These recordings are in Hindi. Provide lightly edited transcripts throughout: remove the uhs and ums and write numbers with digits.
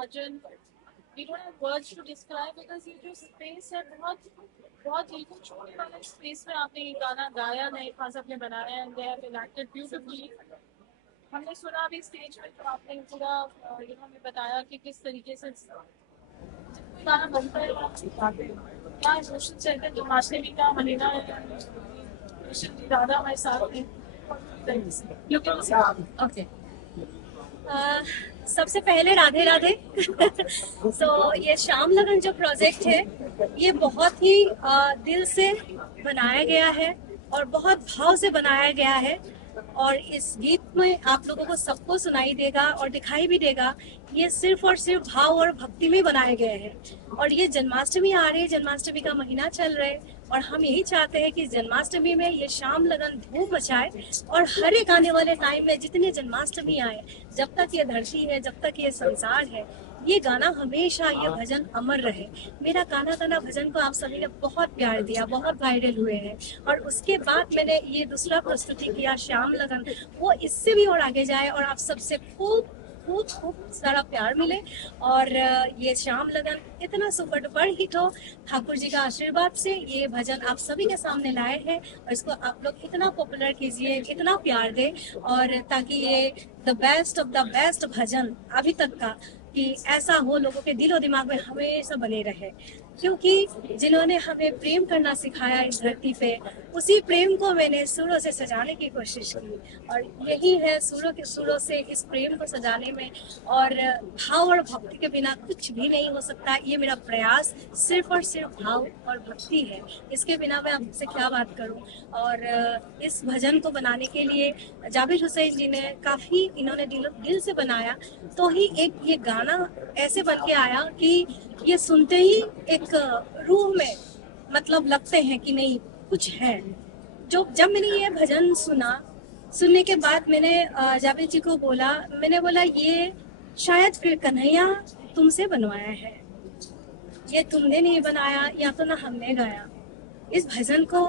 Bhajan we don't have words to describe because ये जो स्पेस है बहुत बहुत ही कुछ छोटे वाले स्पेस में आपने ये गाना गाया नहीं खास आपने बनाया and they have acted beautifully. हमने सुना भी स्टेज पे तो आपने पूरा ये हमें बताया कि किस तरीके से कोई गाना बनता है आप गाते हैं क्या इमोशन चलते हैं जन्माष्टमी का महीना है कृष्ण जी राधा हमारे साथ हैं ओके। सबसे पहले राधे राधे। तो ये श्याम लगन जो प्रोजेक्ट है ये बहुत ही दिल से बनाया गया है और बहुत भाव से बनाया गया है। और इस गीत में आप लोगों को सबको सुनाई देगा और दिखाई भी देगा। ये सिर्फ और सिर्फ भाव और भक्ति में बनाए गए हैं। और ये जन्माष्टमी आ रही है, जन्माष्टमी का महीना चल रहा है और हम यही चाहते हैं कि जन्माष्टमी में ये श्याम लगन धूम मचाए और हर एक आने वाले टाइम में जितने जन्माष्टमी आए, जब तक ये धरती है, जब तक ये संसार है, ये गाना हमेशा, ये भजन अमर रहे। मेरा काना काना भजन को आप सभी ने बहुत प्यार दिया, बहुत वायरल हुए हैं। और उसके बाद मैंने ये दूसरा प्रस्तुति किया श्याम लगन, वो इससे भी और आगे जाए और आप सबसे खूब खूब खूब सारा प्यार मिले और ये श्याम लगन इतना सुपर डुपर हिट हो। ठाकुर जी का आशीर्वाद से ये भजन आप सभी के सामने लाए हैं और इसको आप लोग इतना पॉपुलर कीजिए, इतना प्यार दे और ताकि ये the best of the best bhajan अभी तक का कि ऐसा हो लोगों के दिलो दिमाग में हमेशा बने रहे। क्योंकि जिन्होंने हमें प्रेम करना सिखाया इस धरती पे, उसी प्रेम को मैंने सुरों से सजाने की कोशिश की और यही है सुरों से इस प्रेम को सजाने में। और भाव और भक्ति के बिना कुछ भी नहीं हो सकता। ये मेरा प्रयास सिर्फ और सिर्फ भाव और भक्ति है, इसके बिना मैं आपसे क्या बात करूं। और इस भजन को बनाने के लिए जाबिर हुसैन जी ने काफ़ी इन्होंने दिल से बनाया, तो ही एक ये गाना ऐसे बन के आया कि ये सुनते ही एक रूह में मतलब लगते हैं कि नहीं कुछ है। जो जब मैंने ये भजन सुनने के बाद मैंने जावेद जी को बोला, मैंने बोला ये शायद फिर कन्हैया तुमसे बनवाया है, ये तुमने नहीं बनाया या तो ना हमने गाया, इस भजन को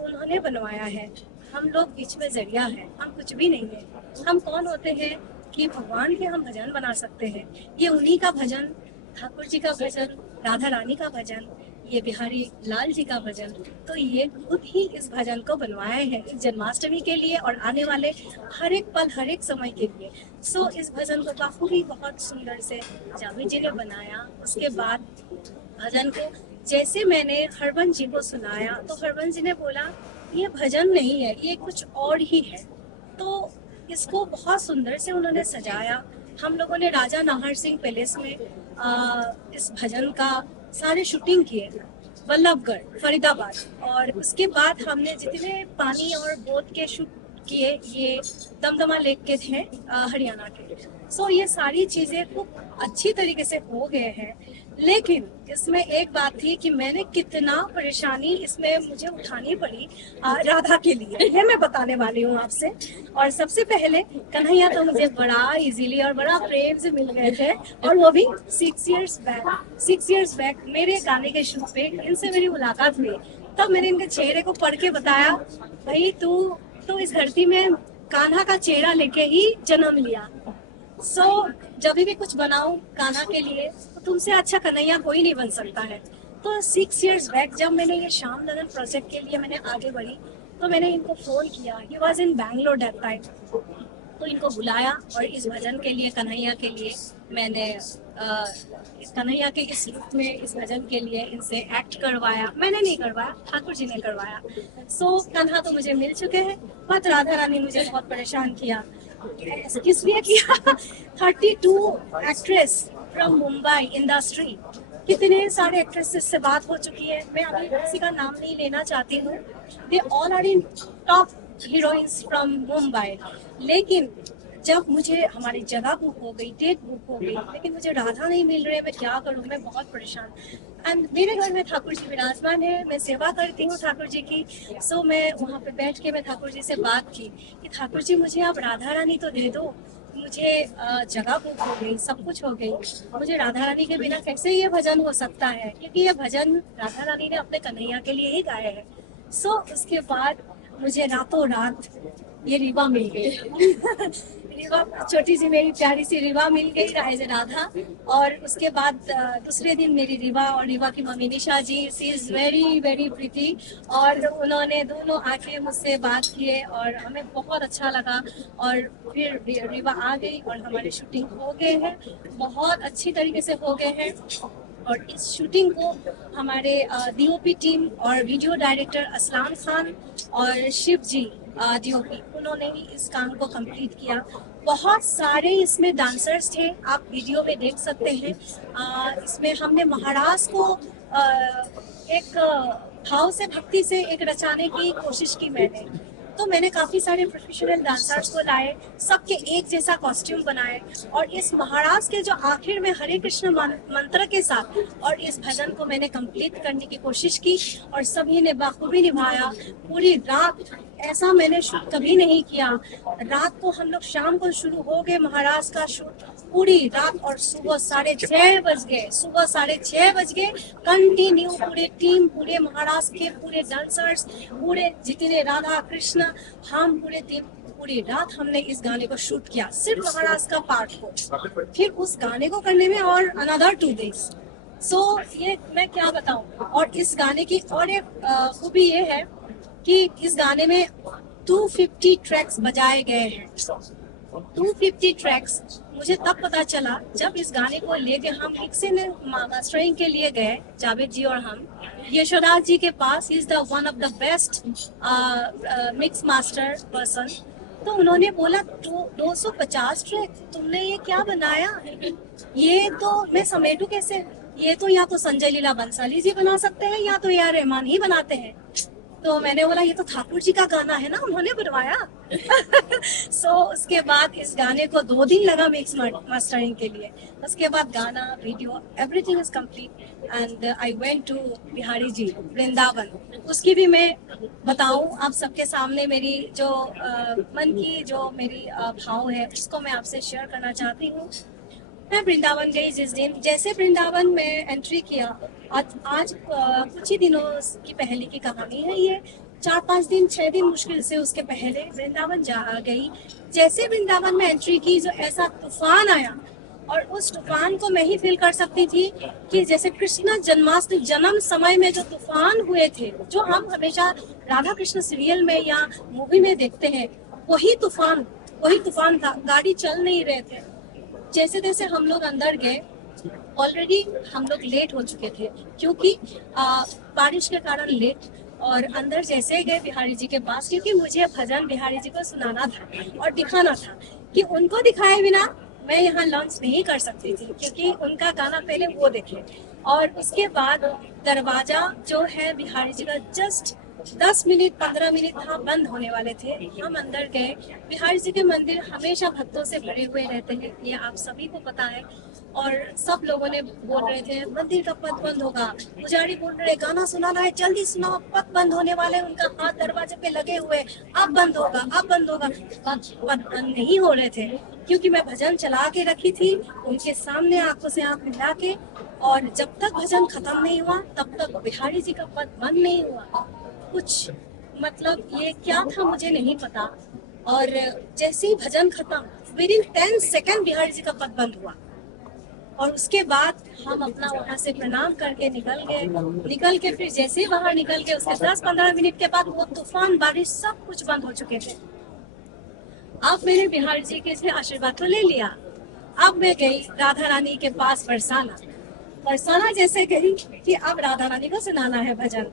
उन्होंने बनवाया है। हम लोग बीच में जरिया है, हम कुछ भी नहीं है। हम कौन होते हैं कि भगवान के हम भजन बना सकते हैं। ये उन्हीं का भजन, ठाकुर जी का भजन, राधा रानी का भजन, ये बिहारी लाल जी का भजन, तो ये खुद ही इस भजन को बनवाए हैं इस जन्माष्टमी के लिए और आने वाले हर एक पल, हर एक समय के लिए। सो इस भजन को काफी बहुत सुंदर से जावेद जी ने बनाया। उसके बाद भजन को जैसे मैंने हरबंस जी को सुनाया तो हरबंस जी ने बोला ये भजन नहीं है, ये कुछ और ही है। तो इसको बहुत सुंदर से उन्होंने सजाया। हम लोगों ने राजा नाहर सिंह पैलेस में इस भजन का सारे शूटिंग किए, वल्लभगढ़, फरीदाबाद। और उसके बाद हमने जितने पानी और बोट के शूट किए ये दमदमा लेक के थे हरियाणा के। सो ये सारी चीजें खूब अच्छी तरीके से हो गए हैं। लेकिन इसमें एक बात थी कि मैंने कितना परेशानी इसमें मुझे उठानी पड़ी राधा के लिए, ये मैं बताने वाली हूँ आपसे। और सबसे पहले कन्हैया तो मुझे बड़ा इजीली और बड़ा प्रेम से मिल गए थे और वो भी 6 इयर्स बैक मेरे गाने के शूट पे इनसे मेरी मुलाकात हुई। तब मैंने इनके चेहरे को पढ़ के बताया, भाई तू इस धरती में कान्हा का चेहरा लेके ही जन्म लिया। जब भी कुछ बनाऊं कान्हा के लिए तो तुमसे अच्छा कन्हैया कोई नहीं बन सकता है। तो 6 इयर्स बैक जब मैंने ये श्याम लगन प्रोजेक्ट के लिए मैंने आगे बढ़ी तो मैंने इनको फोन किया। He was in Bangalore that time. तो इनको बुलाया और इस भजन के लिए, कन्हैया के लिए मैंने इस कन्हैया के इस रूप में इस भजन के लिए इनसे एक्ट करवाया। मैंने नहीं करवाया, ठाकुर जी ने करवाया। कान्हा तो मुझे मिल चुके हैं, बट राधा रानी मुझे बहुत परेशान किया। इसलिए किया 32 एक्ट्रेस फ्रॉम मुंबई इंडस्ट्री, कितने सारे एक्ट्रेसेस से बात हो चुकी है, मैं अभी किसी का नाम नहीं लेना चाहती हूँ। They all are in top heroines from Mumbai. लेकिन जब मुझे हमारी जगह बुक हो गई, डेट बुक हो गई, लेकिन मुझे राधा नहीं मिल रही है, मैं क्या करूँ, मैं बहुत परेशान। एंड मेरे घर में ठाकुर जी विराजमान है, मैं सेवा करती हूँ ठाकुर जी की। मैं वहाँ पे बैठ के मैं ठाकुर जी से बात की कि ठाकुर जी मुझे आप राधा रानी तो दे दो, मुझे जगह बुक हो गई, सब कुछ हो गई, मुझे राधा रानी के बिना कैसे ये भजन हो सकता है, क्योंकि ये भजन राधा रानी ने अपने कन्हैया के लिए ही गाया है। उसके बाद मुझे रातों रात ये रीवा मिल गई। रीवा, छोटी सी मेरी प्यारी सी रीवा मिल गई एज ए राधा। और उसके बाद दूसरे दिन मेरी रीवा और रीवा की mummy Nisha ji, she is very very pretty, और उन्होंने दोनों आके मुझसे बात किए और हमें बहुत अच्छा लगा। और फिर रीवा आ गई और हमारी शूटिंग हो गए हैं, बहुत अच्छी तरीके से हो गए हैं। और इस शूटिंग को हमारे डीओपी टीम और वीडियो डायरेक्टर असलाम खान और शिव जी डीओपी, उन्होंने ही इस काम को कंप्लीट किया। बहुत सारे इसमें डांसर्स थे, आप वीडियो में देख सकते हैं। इसमें हमने महाराज को एक भाव से, भक्ति से एक रचाने की कोशिश की मैंने काफी सारे प्रोफेशनल डांसर्स को लाए, सबके एक जैसा कॉस्ट्यूम बनाए और इस महाराज के जो आखिर में हरे कृष्ण मंत्र के साथ और इस भजन को मैंने कंप्लीट करने की कोशिश की और सभी ने बखूबी निभाया। पूरी रात ऐसा मैंने शूट कभी नहीं किया। रात को हम लोग, शाम को शुरू हो गए महाराज का शूट, पूरी रात, और सुबह 6:30 बज गए, सुबह 6:30 बज गए कंटिन्यू। पूरे टीम, पूरे महाराज के पूरे डांसर्स, पूरे जितने राधा कृष्ण, हम पूरे टीम, पूरी रात हमने इस गाने को शूट किया, सिर्फ महाराज का पार्ट को। फिर उस गाने को करने में और अनदर 2 days। सो ये मैं क्या बताऊं। और इस गाने की और एक खूबी ये है कि इस गाने में 250 ट्रैक्स बजाए गए हैं। 250 ट्रैक्स मुझे तब पता चला जब इस गाने को लेके हम मिक्सिंग मास्टरिंग के लिए गए, जावेद जी और हम, यशोदास जी के पास। Is the one of the best mix master person. तो उन्होंने बोला 250 ट्रैक, तुमने ये क्या बनाया? ये तो मैं समेटू कैसे? ये तो या तो संजय लीला बंसाली जी बना सकते हैं या तो ए.आर. रहमान ही बनाते हैं। तो मैंने बोला ये तो ठाकुर जी का गाना है ना, उन्होंने बनवाया। सो उसके बाद इस गाने को 2 दिन लगा मिक्स मास्टरिंग के लिए। उसके बाद गाना, video, everything is complete and I went to Bihari ji Vrindavan. उसकी भी मैं बताऊं आप सबके सामने, मेरी जो मन की जो मेरी भाव है उसको मैं आपसे शेयर करना चाहती हूँ। मैं वृंदावन गई जिस दिन, जैसे वृंदावन में एंट्री किया, आज कुछ ही दिनों की पहले की कहानी है ये, 4-5 दिन 6 दिन मुश्किल से उसके पहले वृंदावन जा गई। जैसे वृंदावन में एंट्री की, जो ऐसा तूफान आया, और उस तूफान को मैं ही फील कर सकती थी कि जैसे कृष्ण जन्माष्टमी जन्म समय में जो तूफान हुए थे, जो हम हमेशा राधा कृष्ण सीरियल में या मूवी में देखते हैं, वही तूफान था। गाड़ी चल नहीं रहे थे। जैसे तैसे हम लोग अंदर गए। ऑलरेडी हम लोग लेट हो चुके थे क्योंकि बारिश के कारण लेट। और अंदर जैसे गए बिहारी जी के पास, क्योंकि मुझे भजन बिहारी जी को सुनाना था और दिखाना था, कि उनको दिखाए बिना मैं यहाँ लॉन्च नहीं कर सकती थी, क्योंकि उनका गाना पहले वो देखे। और उसके बाद दरवाजा जो है बिहारी जी का जस्ट 10 मिनट 15 मिनट हाँ बंद होने वाले थे। हम अंदर गए। बिहारी जी के मंदिर हमेशा भक्तों से भरे हुए रहते हैं, ये आप सभी को पता है। और सब लोगों ने बोल रहे थे मंदिर का पथ बंद होगा, पुजारी बोल रहे गाना सुनाना है, जल्दी सुनाओ, पथ बंद होने वाले। उनका हाथ दरवाजे पे लगे हुए, अब बंद होगा, अब बंद होगा। पथ बंद नहीं हो रहे थे, क्योंकि मैं भजन चला के रखी थी उनके सामने, आंखों से आंख मिला के। और जब तक भजन खत्म नहीं हुआ तब तक बिहारी जी का पथ बंद नहीं हुआ। कुछ मतलब ये क्या था मुझे नहीं पता। और जैसे ही भजन खत्म, with in 10 second Bihari ji का पथ बंद हुआ। और उसके बाद हम अपना वहाँ से प्रणाम करके निकल के फिर जैसे ही बाहर निकल के उसके 10-15 मिनट के बाद वो तूफान, बारिश, सब कुछ बंद हो चुके थे। अब मैंने बिहारी जी के से आशीर्वाद तो ले लिया। अब मैं गई राधा रानी के पास बरसाना जैसे गई कि अब राधा रानी को सुनाना है भजन।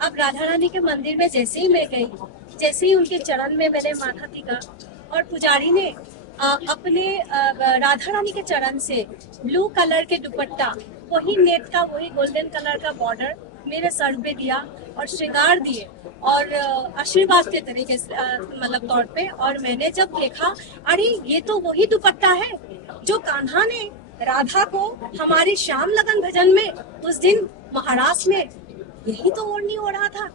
अब राधा रानी के मंदिर में जैसे ही मैं गई, जैसे ही उनके चरण में मैंने माथा टिका, और पुजारी ने अपने राधा रानी के चरण से ब्लू कलर के दुपट्टा, वही नेट का, वही गोल्डन कलर का बॉर्डर मेरे सर पे दिया और श्रृंगार दिए और आशीर्वाद के तरीके से मतलब तौर पे। और मैंने जब देखा, अरे ये तो वही दुपट्टा है जो कान्हा ने राधा को हमारी श्याम लगन भजन में उस दिन महाराष्ट्र में, यही तो ओढ़नी हो रहा था।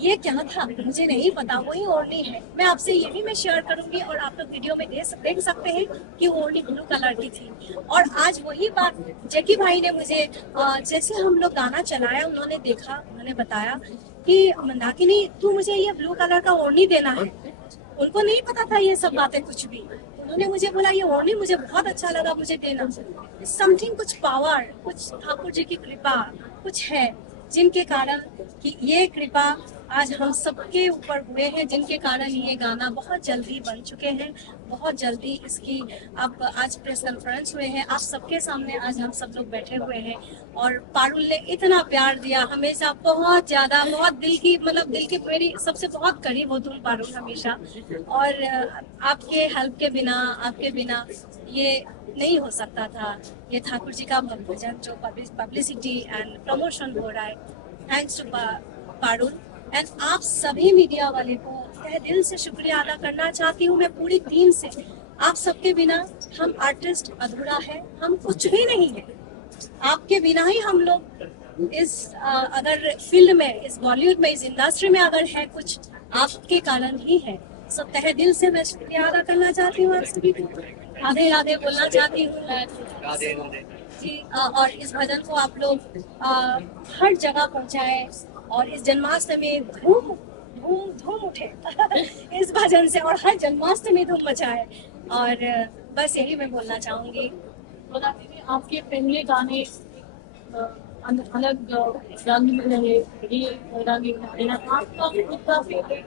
ये क्या था मुझे नहीं पता, वही ओढ़नी है। मैं आपसे ये भी मैं शेयर करूंगी और आप लोग वीडियो में देख सकते हैं कि ओढ़नी ब्लू कलर की थी। और आज वही बात जैकी भाई ने मुझे जैसे हम लोग गाना चलाया, उन्होंने देखा, उन्होंने बताया कि मंदाकिनी तू मुझे ये ब्लू कलर का ओढ़नी देना है। उनको नहीं पता था ये सब बातें कुछ भी। उन्होंने मुझे बोला ये वार्निंग मुझे बहुत अच्छा लगा, मुझे देना। समथिंग, कुछ पावर, कुछ ठाकुर जी की कृपा कुछ है, जिनके कारण कि ये कृपा आज हम सबके ऊपर हुए हैं, जिनके कारण ये गाना बहुत जल्दी बन चुके हैं। बहुत जल्दी इसकी अब आज प्रेस कॉन्फ्रेंस हुए हैं, आप सबके सामने आज हम सब लोग बैठे हुए हैं। और पारुल ने इतना प्यार दिया हमेशा, बहुत ज्यादा, बहुत दिल की, मतलब दिल की मेरी सबसे बहुत करीब हो तुम पारुल हमेशा। और आपके हेल्प के बिना, आपके बिना ये नहीं हो सकता था। ये ठाकुर जी का भजन जो पब्लिसिटी एंड प्रमोशन हो रहा है, थैंक्स टू पारुल। एंड आप सभी मीडिया वाले को तहे दिल से शुक्रिया अदा करना चाहती हूँ मैं पूरी टीम से। आप सबके बिना हम आर्टिस्ट अधूरा है, हम कुछ भी नहीं है। आपके बिना ही हम लोग इस अगर फील्ड में, इस बॉलीवुड में, इस इंडस्ट्री में अगर है कुछ, आपके कारण ही है। सब तहे दिल से मैं शुक्रिया अदा करना चाहती हूँ आप सभी को। राधे राधे बोलना चाहती हूँ जी। और इस भजन को आप लोग हर जगह पहुंचाए और इस जन्माष्टमी धूम धूम धूम उठे इस भजन से, और हर जन्माष्टमी धूम मचाए। और बस यही मैं बोलना चाहूंगी। बताती थी आपके पहले गाने अलग रंग में रहे, ये रंग में रहे। आपका खुद का फेवरेट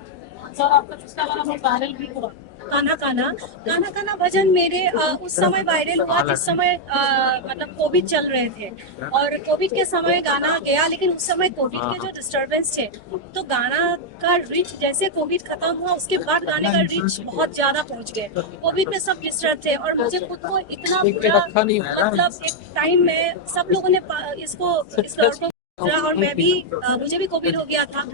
और आपका जिसका गाना बहुत वायरल भी हुआ, कान्हा कान्हा, कान्हा कान्हा भजन मेरे उस समय वायरल हुआ जिस समय मतलब कोविड चल रहे थे। और कोविड के समय गाना गया, लेकिन उस समय कोविड के जो डिस्टरबेंस थे, तो गाना का रीच, जैसे कोविड खत्म हुआ उसके बाद गाने का रीच बहुत ज्यादा पहुंच गए। कोविड में सब डिस्टर्ब थे और मुझे खुद को इतना बुरा, मतलब एक टाइम में सब लोगों ने इसको इस दौर को, और मैं भी, मुझे भी कोविड हो गया था।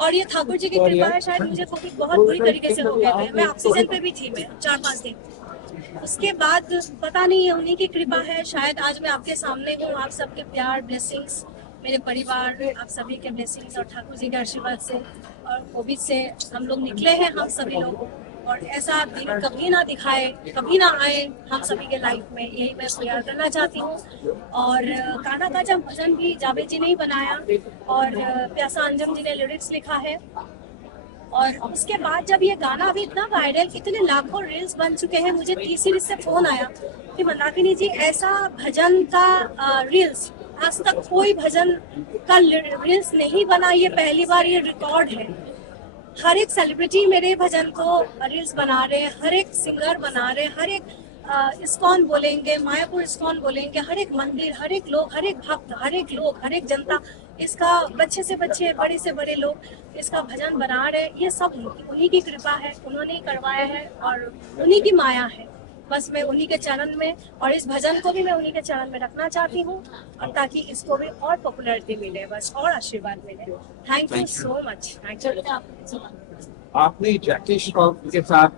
और ये ठाकुर जी की कृपा है, शायद मुझे कोविड बहुत बुरी तरीके से हो गया था। मैं ऑक्सीजन पे भी थी, मैं 4-5 दिन। उसके बाद पता नहीं, उन्हीं की कृपा है शायद आज मैं आपके सामने हूँ। आप सबके प्यार, ब्लेसिंग्स, मेरे परिवार, आप सभी के ब्लेसिंग्स और ठाकुर जी के आशीर्वाद से और कोविड से हम लोग निकले हैं, हम सभी लोग। और ऐसा दिन कभी ना दिखाए, कभी ना आए हम सभी के लाइफ में, यही मैं प्यार करना चाहती हूँ। और कान्हा का जब भजन भी जावेद जी ने ही बनाया और प्यासा अंजम जी ने लिरिक्स लिखा है। और उसके बाद जब ये गाना अभी इतना वायरल, इतने लाखों रील्स बन चुके हैं, मुझे तीसरी से फोन आया कि मंदाकिनी जी ऐसा भजन का रील्स आज तक कोई भजन का रील्स नहीं बना, ये पहली बार ये रिकॉर्ड है। हर एक सेलिब्रिटी मेरे भजन को रील्स बना रहे हैं, हर एक सिंगर बना रहे हैं, हर एक इस्कॉन बोलेंगे, मायापुर इस्कॉन बोलेंगे, हर एक मंदिर, हर एक लोग, हर एक भक्त, हर एक लोग, हर एक जनता इसका, बच्चे से बच्चे, बड़े से बड़े लोग इसका भजन बना रहे हैं। ये सब उन्हीं की कृपा है, उन्होंने ही करवाया है और उन्हीं की माया है। बस मैं उन्हीं के चरण में, और इस भजन को भी मैं उन्हीं के चरण में रखना चाहती हूँ, और ताकि इसको भी और पॉपुलैरिटी मिले, बस और आशीर्वाद मिले। Thank you so much. आपने जैकी श्रॉफ के साथ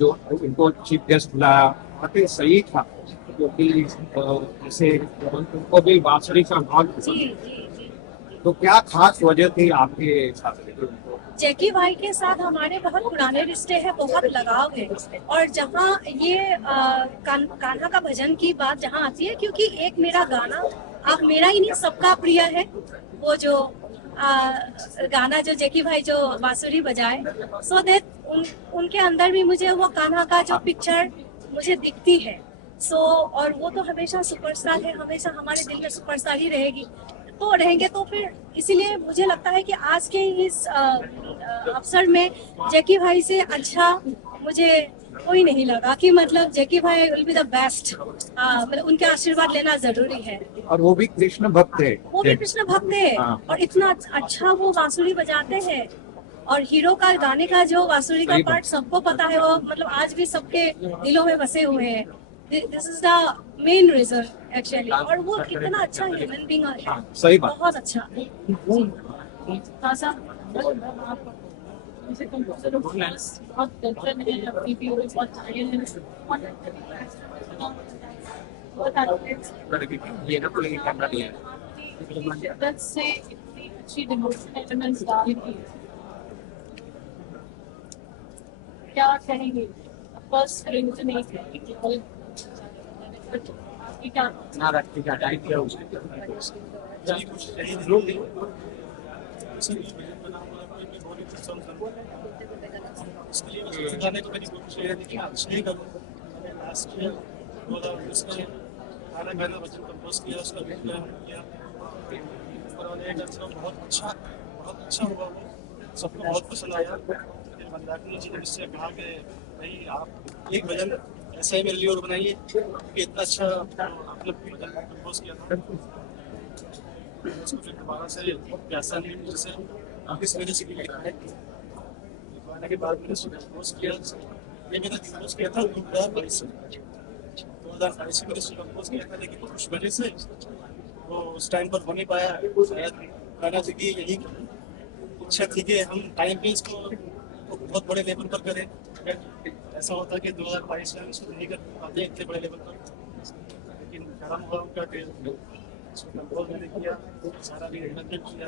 जो इनको चीफ गेस्ट बुलाया, काफी सही था, क्योंकि जैसे उनको भी बांसुरी का बहुत जी जी जी। तो क्या खास वजह थी आपके साथ? जैकी भाई के साथ हमारे बहुत पुराने रिश्ते हैं, बहुत लगाव है। और जहाँ ये कान्हा का भजन की बात जहाँ आती है, क्योंकि एक मेरा गाना, आप मेरा ही नहीं सबका प्रिय है, वो जो गाना जो जैकी भाई जो बांसुरी बजाए, सो दैट उनके अंदर भी मुझे वो कान्हा का जो पिक्चर मुझे दिखती है। सो और वो तो हमेशा सुपरस्टार है, हमेशा हमारे दिल में सुपरस्टार ही रहेगी, तो रहेंगे। तो फिर इसीलिए मुझे लगता है कि आज के इस अवसर में जैकी भाई से अच्छा मुझे कोई नहीं लगा, कि मतलब जैकी भाई विल बी द बेस्ट। मतलब उनके आशीर्वाद लेना जरूरी है। और वो भी कृष्ण भक्त है, वो भी कृष्ण भक्त है, और इतना अच्छा वो बांसुरी बजाते हैं। और हीरो का गाने का जो बांसुरी का पार्ट सबको पता है, वो मतलब आज भी सबके दिलों में बसे हुए हैं। This is the main reason actually. और वो कितना अच्छा ह्यूमन बीइंग है, सही बात, बहुत अच्छा। मुझे कंपोजर बहुत बेहतर है, अपनी भी बहुत चाहिए है, ये ना कोई कैमरा नहीं है। शिद्दत से इतनी अच्छी डिवोशन एलिमेंट्स डाली थी। क्या कहेंगे? फर्स्ट स्क्रीन से नहीं कहेंगे, क्या ना रखती क्या टाइप किया उसने। सर ये भजन बना हुआ है मैं बहुत ही सॉन्ग करूँ इसके लिए मैं सबसे गाने को मेरी कोशिश ये है कि अच्छे ही करूँ। मैंने लास्ट ईयर 2019 में गाना गाना भजन कंपोज किया उसका वीडियो किया उन्होंने एक अच्छा बहुत अच्छा हुआ वो सबको बहुत पसंद आया। फिर मंदाकिनी जी ने मुझसे कहा कि भाई आप एक भजन ऐसा ही मेरे लिए और बनाइए कि इतना अच्छा आपने भजन कंपोज किया था उसको फिर दोबारा से प्यासा नहीं मुझे से इस वजह से लिखा है। गाने के बाद मैंने कंपोज किया ये मैंने कंपोज किया था 2022 में मैंने कंपोज किया था लेकिन कुछ वजह से वो उस टाइम पर हो नहीं पाया। शायद गाना जी की यही इच्छा थी कि हम टाइम पे इसको बहुत बड़े लेवल पर करें। ऐसा होता कि 2022 में इसको नहीं कर पाते इतने बड़े लेवल पर लेकिन गर्म हुआ उनका कंपोज मैंने किया सारा भी अरेंजमेंट किया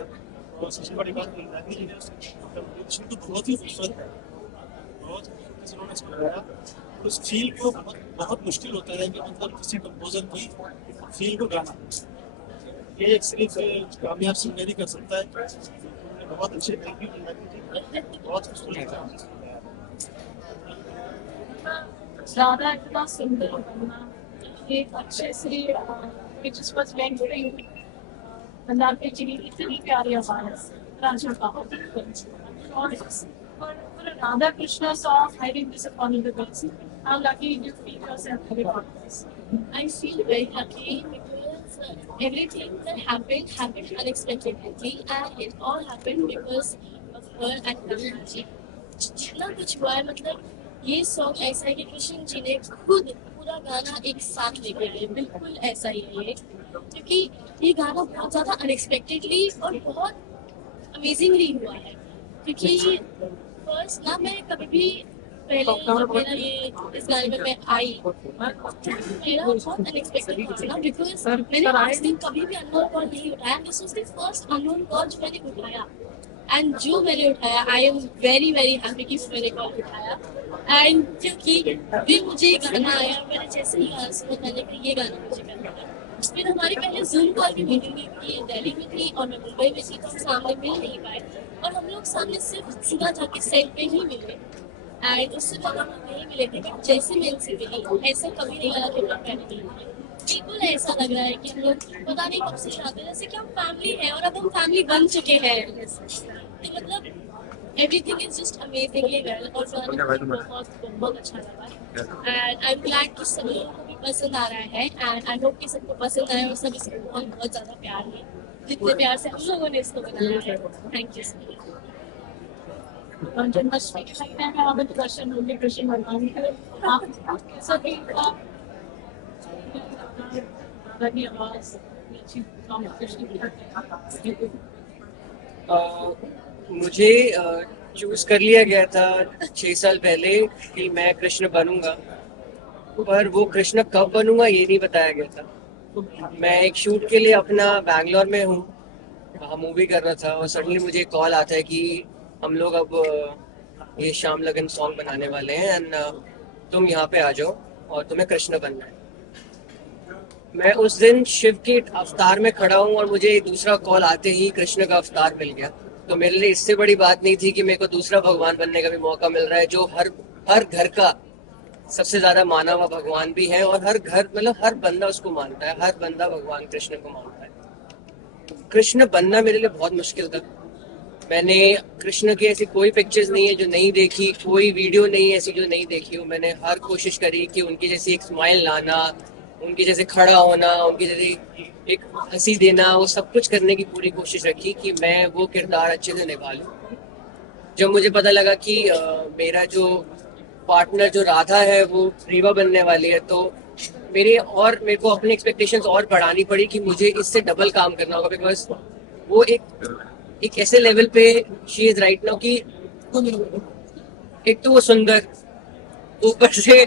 और सबसे बड़ी बात मंदाकिनी जी ने कंपोजिशन तो बहुत ही खूबसूरत है बहुत खूबसूरती से उन्होंने इसको बनाया। उस फील को बहुत मुश्किल होता है कि मतलब किसी कंपोजर की फील को गाना ये एक सिर्फ कामयाब सिंगर ही कर सकता है। बहुत अच्छे थैंक यू बहुत खूबसूरत ज्यादा इतना सुंदर बनना एक अच्छे से जिस पर मंदाकिनी जी की इतनी प्यारी आवाज राजा का और Radha Krishna song, I think this is one of the best. How lucky you feel yourself to be part of this? I feel very lucky because everything that happened unexpectedly and it all happened because of her and Krishna ji. जितना कुछ हुआ है मतलब ये सॉन्ग ऐसा है कि कृष्ण जी ने खुद पूरा गाना एक साथ लेके गए बिल्कुल ऐसा ही है ये क्योंकि ये गाना बहुत ज़्यादा अनएक्सपेक्टेडली और बहुत अमेजिंगली हुआ है क्योंकि फर्स्ट ना मैं कभी भी पहले जब मेरा ये इस गाने में मैं आई मेरा बहुत अनएक्सपेक्टेड था ना बिकॉज मैंने आज तक कभी भी अननोन कॉल नहीं उठाया this was the first unknown call जो मैंने उठाया एंड जो मैंने उठाया I am very very happy कि मैंने कॉल उठाया एंड क्योंकि भी मुझे ये गाना आया मैंने जैसे ही गाना सुना मैंने कहा ये गाना मुझे करना है। फिर हमारी पहले जूम कॉल भी मीटिंग हुई थी दिल्ली में थी और मैं मुंबई में थी तो हम सामने मिल नहीं पाए और हम लोग सामने सिर्फ सीधा जाके सेट पे ही मिले एंड उससे पहले हम लोग नहीं मिले थे बट जैसे मैं इनसे मिली ऐसा कभी नहीं लगा कि हम लोग पहले मिले बिल्कुल ऐसा लग रहा है कि हम लोग पता नहीं कब से चाहते हैं जैसे कि हम फैमिली है और अब हम फैमिली बन चुके हैं तो मतलब everything is just amazingly well और गाना बहुत अच्छा लगा एंड आई एम ग्लैड कि सभी लोगों को भी पसंद आ रहा है एंड आई होप कि सबको पसंद आए और सब इसको बहुत ज़्यादा प्यार है जितने प्यार से हम लोगों ने इसको बनाया है। Thank you so much. Janmashtami के महीने में आप दर्शन होंगे कृष्ण भगवान के आप सभी आवाज मुझे चूज कर लिया गया था 6 साल पहले कि मैं कृष्ण बनूंगा पर वो कृष्ण कब बनूंगा ये नहीं बताया गया था। मैं एक शूट के लिए अपना बैंगलोर में हूँ वहाँ मूवी कर रहा था और सडनली मुझे कॉल आता है कि हम लोग अब ये शाम लगन सॉन्ग बनाने वाले हैं एंड तुम यहाँ पे आ जाओ और तुम्हें कृष्ण बनना है। मैं उस दिन शिव के अवतार में खड़ा हूँ और मुझे दूसरा कॉल आते ही कृष्ण का अवतार मिल गया तो मेरे लिए इससे बड़ी बात नहीं थी कि मेरे को दूसरा भगवान बनने का भी मौका मिल रहा है जो हर घर का सबसे ज्यादा माना हुआ भगवान भी है और हर घर मतलब हर बंदा उसको मानता है हर बंदा भगवान कृष्ण को मानता है। कृष्ण बनना मेरे लिए बहुत मुश्किल था। मैंने कृष्ण की ऐसी कोई पिक्चर्स नहीं है जो नहीं देखी कोई वीडियो नहीं है ऐसी जो नहीं देखी हो। मैंने हर कोशिश करी कि उनकी जैसी एक स्माइल लाना उनके जैसे खड़ा होना उनकी जैसे एक हंसी देना वो सब कुछ करने की पूरी कोशिश रखी कि मैं वो किरदार अच्छे से निभा लूं। जब मुझे पता लगा कि मेरा जो पार्टनर जो राधा है वो रीवा बनने वाली है तो मेरे को अपनी एक्सपेक्टेशंस और बढ़ानी पड़ी कि मुझे इससे डबल काम करना होगा बिकॉज वो एक ऐसे लेवल पे शी इज राइट नाउ कि एक तो वो सुंदर ऊपर से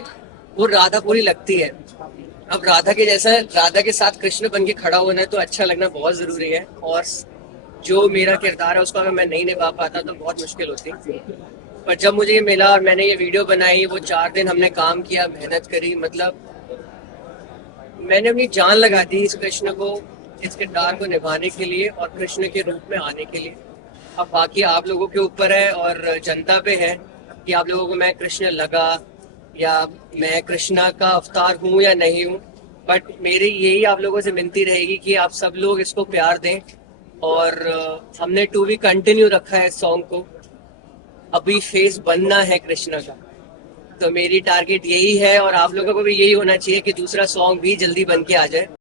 वो राधा पूरी लगती है। अब राधा के जैसा राधा के साथ कृष्ण बन के खड़ा होना है तो अच्छा लगना बहुत जरूरी है और जो मेरा किरदार है उसको अगर मैं नहीं निभा पाता तो बहुत मुश्किल होती। पर जब मुझे ये मिला और मैंने ये वीडियो बनाई वो 4 दिन हमने काम किया मेहनत करी मतलब मैंने अपनी जान लगा दी इस कृष्ण को इस किरदार को निभाने के लिए और कृष्ण के रूप में आने के लिए अब बाकी आप लोगों के ऊपर है और जनता पे है कि आप लोगों को मैं कृष्ण लगा या मैं कृष्णा का अवतार हूँ या नहीं हूँ। बट मेरी यही आप लोगों से विनती रहेगी कि आप सब लोग इसको प्यार दें। और हमने टू भी कंटिन्यू रखा है इस सॉन्ग को, अभी फेस बनना है कृष्णा का, तो मेरी टारगेट यही है और आप लोगों को भी यही होना चाहिए कि दूसरा सॉन्ग भी जल्दी बन के आ जाए।